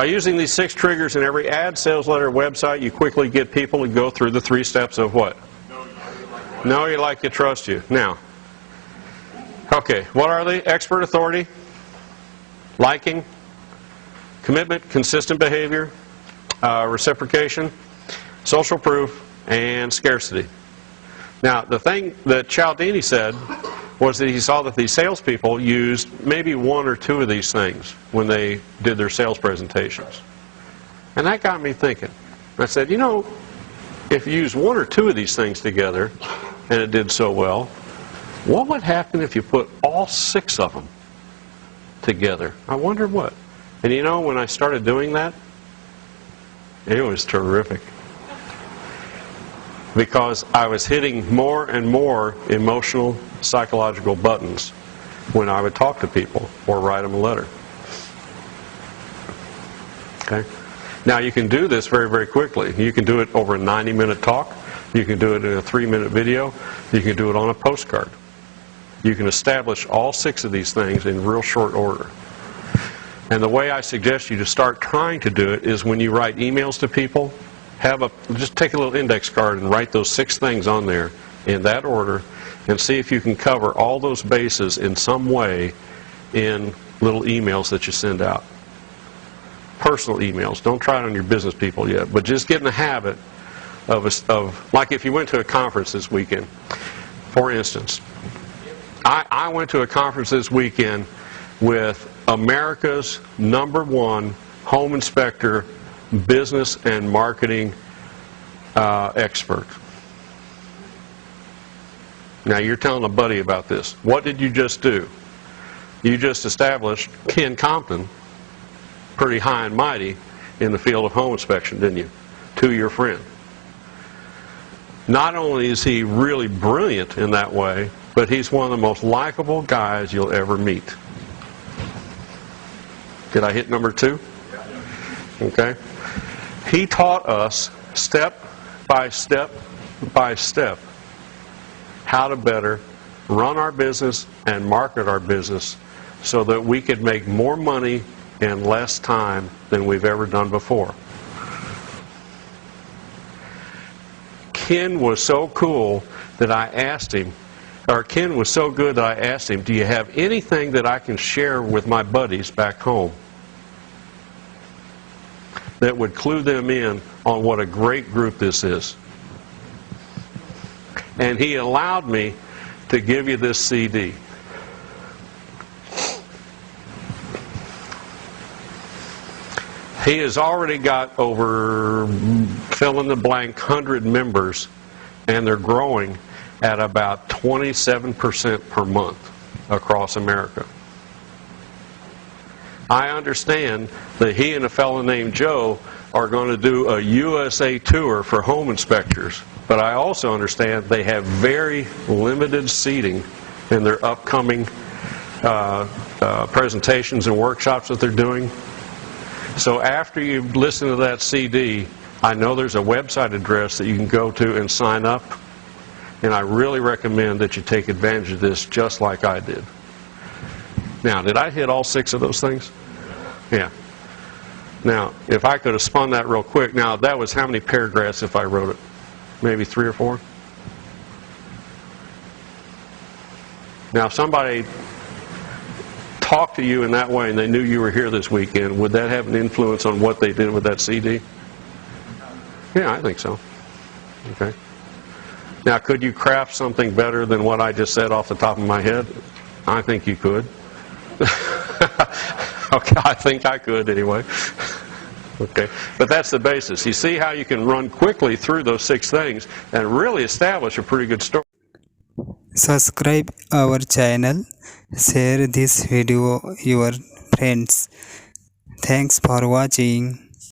By using these 6 triggers in every ad, sales letter, website, you quickly get people to go through the 3 steps of what? Know you, like you, trust you. Now, okay, what are they? Expert authority, liking, commitment, consistent behavior, reciprocation, social proof, and scarcity. Now, the thing that Cialdini said was that he saw that these salespeople used maybe 1 or 2 of these things when they did their sales presentations. And that got me thinking. I said, you know, if you use 1 or 2 of these things together, and it did so well, what would happen if you put all 6 of them together? I wonder what. And you know, when I started doing that, it was terrific. Because I was hitting more and more emotional, psychological buttons when I would talk to people or write them a letter. Okay? Now, you can do this very, very quickly. You can do it over a 90-minute talk. You can do it in a 3-minute video. You can do it on a postcard. You can establish all 6 of these things in real short order. And the way I suggest you to start trying to do it is when you write emails to people, just take a little index card and write those 6 things on there in that order and see if you can cover all those bases in some way in little emails that you send out. Personal emails. Don't try it on your business people yet, but just get in the habit of like if you went to a conference this weekend, for instance. I went to a conference this weekend with America's #1 home inspector, business and marketing expert. Now, you're telling a buddy about this. What did you just do? You just established Ken Compton, pretty high and mighty in the field of home inspection, didn't you? To your friend. Not only is he really brilliant in that way, but he's one of the most likable guys you'll ever meet. Did I hit number 2? Okay. He taught us step by step by step how to better run our business and market our business so that we could make more money in less time than we've ever done before. Ken was so cool that I asked him, or Ken was so good that I asked him, do you have anything that I can share with my buddies back home that would clue them in on what a great group this is? And he allowed me to give you this CD. He has already got over, fill in the blank, 100 members, and they're growing at about 27% per month across America. I understand that he and a fellow named Joe are going to do a USA tour for home inspectors, but I also understand they have very limited seating in their upcoming presentations and workshops that they're doing. So after you listen to that CD, I know there's a website address that you can go to and sign up, and I really recommend that you take advantage of this just like I did. Now, did I hit all 6 of those things? Yeah. Now, if I could have spun that real quick, now that was how many paragraphs if I wrote it? Maybe 3 or 4? Now, if somebody talked to you in that way and they knew you were here this weekend, would that have an influence on what they did with that CD? Yeah, I think so. Okay. Now, could you craft something better than what I just said off the top of my head? I think you could. Okay, I think I could anyway. Okay, but that's the basis. You see how you can run quickly through those 6 things and really establish a pretty good story. Subscribe our channel, share this video your friends. Thanks for watching.